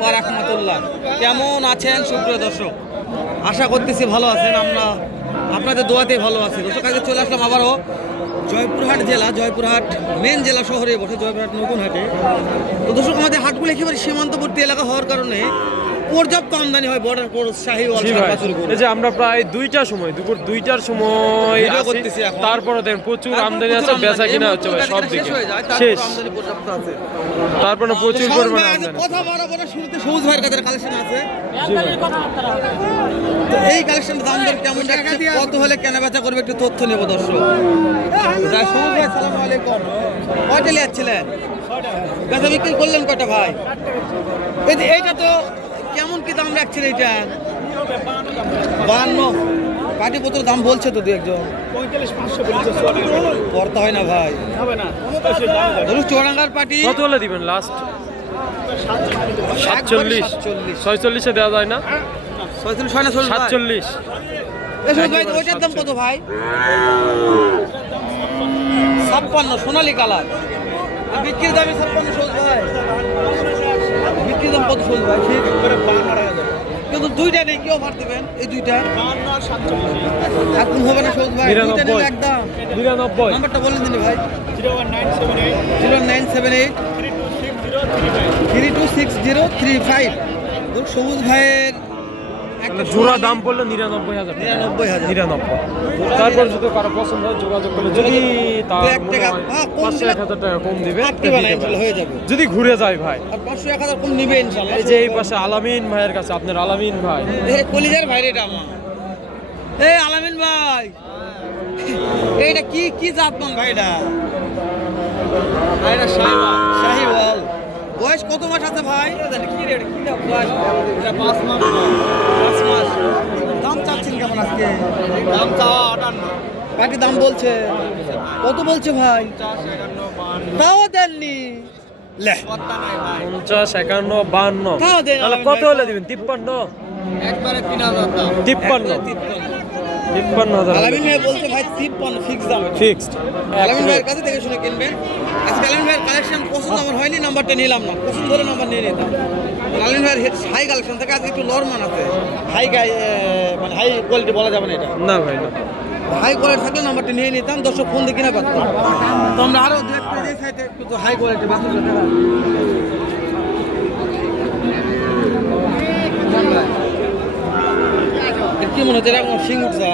ওয়া রাহমাতুল্লাহ। কেমন আছেন সুপ্রিয় দর্শক? আশা করতেছি ভালো আছেন। আমরা আপনাদের দোয়াতেই ভালো আছি। দর্শক আজকে চলে আসলাম আবারও জয়পুরহাট জেলা, জয়পুরহাট মেন জেলা শহরে বসে জয়পুরহাট নতুন হাটে। তো দর্শক আমাদের হাটগুলো একেবারে সীমান্তবর্তী এলাকা হওয়ার কারণে পর্যাপ্ত আমদানি হয় বর্ডার ক্রস শাহিওয়াল বাছুর গরু। এই যে আমরা প্রায় 2টার সময়, দুপুর 2টার সময় ভিডিও করতেছি এখন। তারপরে দেখেন প্রচুর আমদানি আছে, বেচা কিনা হচ্ছে ভাই সব দিকে শেষ। শেষ। আমদানি পর্যাপ্ত আছে। তারপরে প্রচুর পরিমাণে আমদানি। কথা বাড়াবো না, শুরুতে সবুজ ভাইয়ের কাছে কালেকশন আছে। তো এই কালেকশন দাম দর কেমন যাচ্ছে, কত হলে কেনা বেচা করবে একটু তথ্য নেব দর্শক। সবুজ ভাই আসসালামু আলাইকুম। কয়টা লিয়াচ্ছিলেন? বেচা বিক্রি করলেন কয়টা ভাই? এইটা তো কেমন কি দাম রাখছেন এইটা? 52 পাটি পত্র দাম বলছে তো দু একজন। 45,500 করতে হয় না ভাই, ধরুন চুয়াডাঙ্গার পাটি কত হলে দিবেন লাস্ট? 47 46 এ দেওয়া যায় না? 47 হয় না? 47 ভাই ওইটার দাম কত ভাই? 56 সোনালী কালার। বিক্রির দামে 56 সবুজ ভাই। বিক্রির দাম কত সবুজ ভাই? ঠিক করে 52,000। কিন্তু দুইটা নেই, কি অফার দিবেন এই দুইটা? 52 আর 47 এখন হবে না সবুজ ভাই। দুইটা নেই একদম 99। নাম্বারটা বলেন দিন ভাই। 01978 326035। সবুজ ভাইয়ের একটা জোড়া দাম পড়লো 99,000 99,000। 99। তারপর যদি কারো পছন্দ হয় যোগাযোগ করলে যদি তার 500-1000 টাকা কম দিবে হয়ে যাবে যদি ঘুরে যায় ভাই। আর 500-1000 কম নিবে ইনশাআল্লাহ। এই যে এই পাশে আলামিন ভাইয়ের কাছে, আপনার আলামিন ভাই, এই কলিজার ভাই রে এটা আমার। এই আলামিন ভাই, এইটা কি কি জাত মান ভাই? এটা এটা শাহিওয়াল। বয়স কত মাস আছে ভাই? কি রে কি দাম বয়স? এটা 5 মাস। 5 মাস। দাম চাচ্ছেন কেমন আজকে? দাম চাওয়া 58। বাকি দাম বলছে কত বলছে ভাই? 50, 51, 52। তাও দেননি লে। 50, 51, 52। তাও দেন। তাহলে কত হলে দিবেন? 53। একবারে 3,000 দাম। 53,000। আলামিন ভাই বলছে ভাই 53 ফিক্স দাম। ফিক্সড। আলামিন ভাইয়ের কাছে দেখে শুনে কিনবেন। আজকে আলামিন ভাইয়ের কালেকশন পছন্দ আমার হয়নি, নাম্বারটা নিলাম না। পছন্দ হলে নাম্বার নিয়ে নিতাম। আলামিন ভাইয়ের হাই কালেকশন থেকে আজকে একটু নরমান আছে। হাই মানে হাই কোয়ালিটি বলা যাবে না এটা। না ভাই না। হাই কোয়ালিটি থাকলে নাম্বারটা নিয়ে নিতাম, দর্শক ফোন দিয়ে কিনা পারতাম। তো আমরা আরো দু একটা এই সাইডে একটু হাই কোয়ালিটি বাছুর কি মনে হচ্ছে এরকম সিং উঠছে?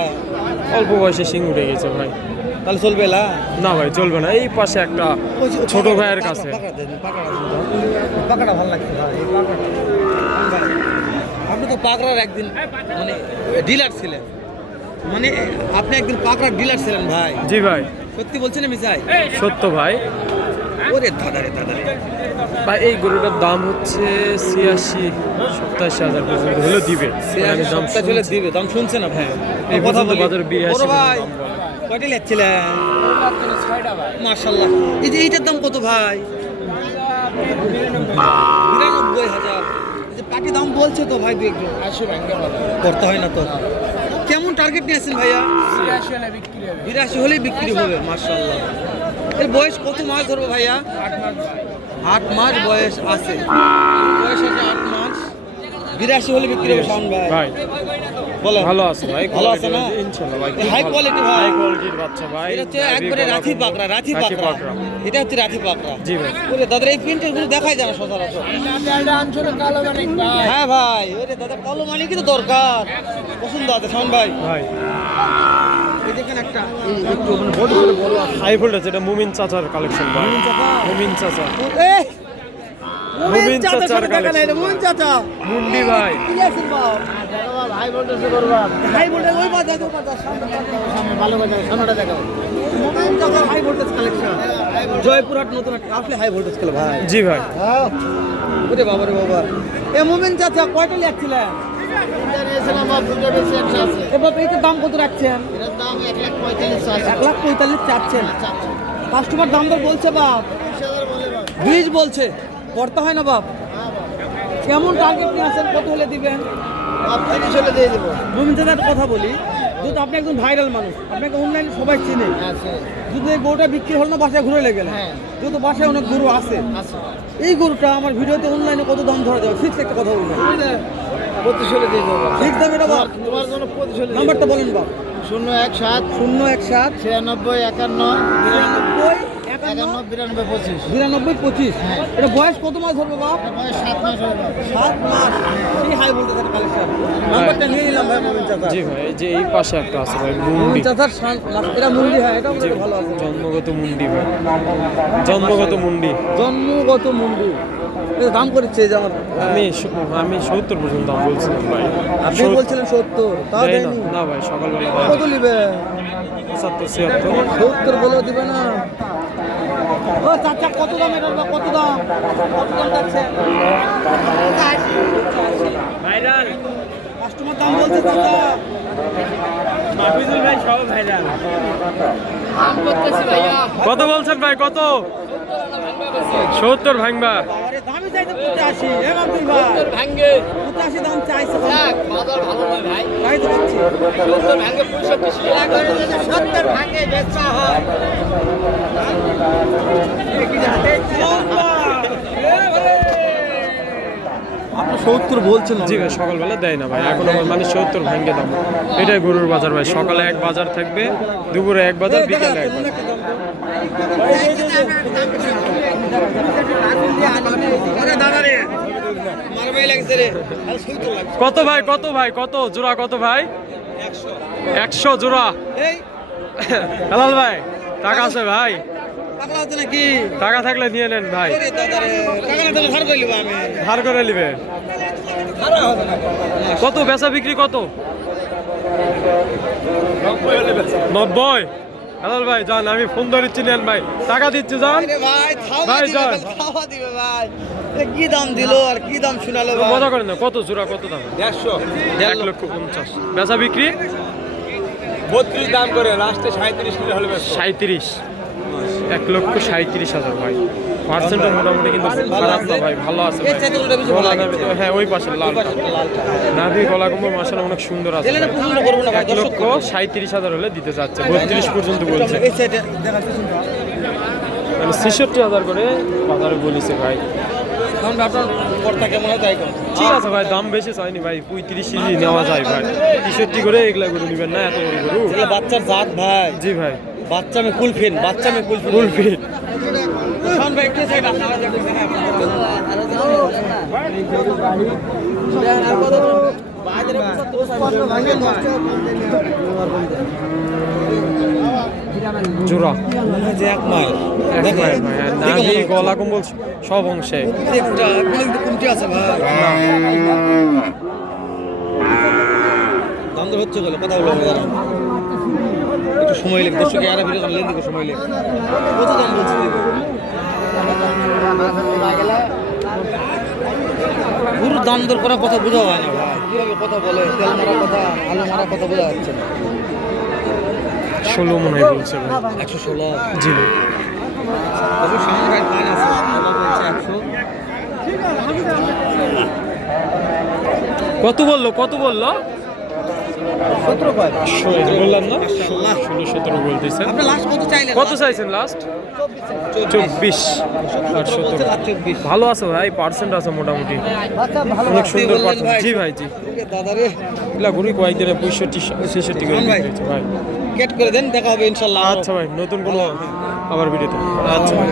অল্প বয়সে সিং উঠে গেছে ভাই। তাহলে চলবে না? না ভাই চলবে না। এই পাশে একটা ছোট ভাইয়ের কাছে পাকাটা ভালো লাগছে ভাই। এই পাকাটা আপনি তো পাকড়ার একদিন মানে ডিলার ছিলেন, মানে আপনি একদিন পাকড়ার ডিলার ছিলেন ভাই। জি ভাই সত্যি বলছেন মিসাই? সত্য ভাই। ওরে দাদারে দাদারে ভাই এই গরুটার দাম হচ্ছে 86-87 পর্যন্ত হলে দিবে। আমি দাম চলে দিবে, দাম শুনছে না ভাই। এই কথা পর্যন্ত বলি বাজারে 82 ভাই। কয়টা লেচ্ছিলেন? মাশাআল্লাহ। এই যে এইটার দাম কত ভাই? 92,000। এই যে পাটি দাম বলছে তো ভাই, একটু 80 ভাঙা করতে হয় না তো। কেমন টার্গেট নিয়েছেন ভাইয়া? 82 হলেই বিক্রি হবে। মাশাআল্লাহ। এর বয়স কত মাস ধরবো ভাইয়া? 8 মাস বয়স আছে। বয়স আছে 8 মাস। 82 হলে বিক্রি হবে শাওন ভাই। ভাই বলেন। ভালো আছে ভাই, ভালো আছে না? ইনশাআল্লাহ ভাই। হাই কোয়ালিটি ভাই। হাই কোয়ালিটির বাচ্চা ভাই। এটা হচ্ছে একবারে রাথি পাকড়া, রাথি পাকড়া। এটা হচ্ছে রাথি পাকড়া। জি ভাই। ওরে দাদা এই প্রিন্টের গুলো দেখাই যায় না সচরাচর। হ্যাঁ ভাই, ওরে দাদা কালো মানিকই তো দরকার। পছন্দ আছে শাওন ভাই। ভাই এই দেখেন একটা একটু মানে বডি করে বড় আছে। হাই ভোল্টেজ, এটা মুমিন চাচার কালেকশন ভাই। মুমিন চাচা। এই মুমিন চাচার কালেকশন। এটা মুমিন চাচা। মুন্ডি ভাই। কি আছেন বাপ? হাই ভোল্টেজে করবা। হাই ভোল্টেজ ওই বাজার তো বাজার সামনে ভালো বাজার সামনেটা দেখাবো। মুমিন চাচার হাই ভোল্টেজ কালেকশন। জয়পুরহাট নতুন আসলে হাই ভোল্টেজ খেলে ভাই। জি ভাই। হ্যাঁ। ওরে বাবা রে বাবা। এ মুমিন চাচা কয়টা লিখছিলেন? এবার এইটার দাম কত রাখছেন? এটার দাম 1,45,000 আছে। 1,45,000 চাচ্ছেন। কাস্টমার দাম দর বলছে বাপ? 20,000 বলে বাপ। 20 বলছে। করতে হয় না বাপ? কেমন টার্গেট নিয়ে আসেন, কত হলে দিবেন? বাপ 30 হলে দিয়ে দেবো। মুমিন চাচা একটা কথা বলি, যেহেতু আপনি একজন ভাইরাল মানুষ, আপনাকে অনলাইনে সবাই চিনে, আছে যদি এই গরুটা বিক্রি হল না বাসায় ঘুরে লেগে গেলেন, হ্যাঁ। যেহেতু বাসায় অনেক গরু আছে, আছে এই গরুটা আমার ভিডিওতে অনলাইনে কত দাম ধরা যাবে ফিক্স একটা কথা বলবেন। 25 দিয়ে দেবো ফিক্স দাম এটা বাপ, তোমার জন্য 25 নাম্বারটা বলেন বাপ। 017 017 96 51 91 91 92 25 92 25। হ্যাঁ। এটা বয়স কত মাস ধরবে বাপ? বয়স 7 মাস হয়ে গেল 7 মাস। এই হাই বলতে থাকে কালেকশন। নাম্বারটা নিয়ে নিলাম ভাই মোমিন চাচা। জি ভাই, এই যে এই পাশে একটা আছে ভাই মোমিন মুন্ডি। চাচার এটা মুন্ডি, হ্যাঁ এটা জি, ভালো আছে। জন্মগত মুন্ডি ভাই, জন্মগত মুন্ডি। জন্মগত মুন্ডি। এটা দাম করেছে যে আমার, আমি 70 পর্যন্ত দাম বলছিলাম ভাই। আপনি বলছিলেন 70, তাও দেয় না, দেয়নি। না ভাই, সকালবেলা কত নিবে? 75 76। 70 বলেও দিবে না। ও চাচা কত দাম এটা, কত দাম, কত দাম যাচ্ছে? ভাইরাল কাস্টমার দাম বলছে চাচা। মাফিজুল ভাই সব ভাইরাল। কত বলছেন ভাই, কত? 70 ভাঙবা। আরে দামই চাইতে 85, এ মাফিজুল ভাই 85 দাম চাইছে। বাজার ভালো নয় ভাই তাই তো বলছি। 70 ভাঙে 65 করে যদি 70 ভাঙে বেচা হয় আপনি 70 বলছেন জি ভাই, সকালবেলা দেয় না ভাই, এখন আমার মানে 70 ভাঙ্গে দাম। এটাই গরুর বাজার ভাই, সকালে এক বাজার থাকবে, দুপুরে এক বাজার, বিকেলে এক বাজার। কত ভাই, কত ভাই, কত জোড়া, কত ভাই? 100 জোড়া। হেলাল ভাই, টাকা আছে ভাই? নাকি টাকা থাকলে নিয়ে নেন ভাই, ধার করে নিবে। কত বেচা বিক্রি কত? 90। হেলাল ভাই যান, আমি ফোন ধরেছি, নেন ভাই, টাকা দিচ্ছি, যান ভাই, যান। কি দাম দিল আর কি দাম শুনালো ভাই? মজা করেন না, কত জোড়া, কত দাম? 1,50,000 বেচা বিক্রি 32 দাম করে লাস্টে 37 কিলো হলে বেশ 37। 1,37,000 ভাই। পার্সেন্টের মোটামুটি কিন্তু খারাপ না ভাই, ভালো আছে ভাই। গলা নাভি তো, হ্যাঁ ওই পাশে লাল নাভি গলা কম্বল মাশাআল্লাহ অনেক সুন্দর আছে। 1,37,000 হলে দিতে চাচ্ছে, 32 পর্যন্ত বলছে। এই সাইডে দেখার পিছনটা। মানে 66,000 করে বাজারে বলেছে ভাই। এখন আপনার কর্তা কেমন হয় তাই করুন। ঠিক আছে ভাই, দাম বেশি চাইনি ভাই, 35 নেওয়া যায় ভাই। 63 করে এগুলা গরু নিবেন না, এত বড় গরু। এগুলো বাচ্চার জাত ভাই, জি ভাই, বাচ্চা মে কুলফিন, বাচ্চা মে কুলফিন। কুলফি। খান ভাই কে সাইড আপনারা দেখছেন জোড়া যে এক মাস এক ভাই ভাই, আর নাভি গলা কম্বল সব অংশে। একটা কিন্তু কমতি আছে ভাই। দাম দর হচ্ছে বলে কথা বলবো না, একটু সময় লেগে দর্শকে আরা ভিডিও লেন দিকে সময় লেগে কত দাম বলছে পুরো দাম দর করার কথা বোঝা হয় না ভাই, কিভাবে কথা বলে, তেল মারা কথা, আলু মারা কথা বোঝা যাচ্ছে না। 16 মনে হয় বলছে ভাই। 116 জি ভাই, সামনে ভাই পান আছে, আমার বলছে 100। কত বললো, কত বললো? 17 কয় বললাম না, মাশাআল্লাহ। 16-17 বলতেছেন। আপনি লাস্ট কত চাইলেন? কত চাইছেন লাস্ট? 24 আর 17। 24। ভালো আছে ভাই, পার্সেন্ট আছে মোটামুটি, আচ্ছা ভালো অনেক সুন্দর বললেন পার্সেন্ট। ভাই। জি ভাই, জি। দাদা রে এগুলা ঘুরি কয়েকদিনে 65-66 করে ভাই। বিক্রি হয়েছে ভাই। কেট করে দেন, দেখা হবে ইনশাআল্লাহ। আচ্ছা ভাই, নতুন কোনো আবার ভিডিওতে। আচ্ছা ভাই।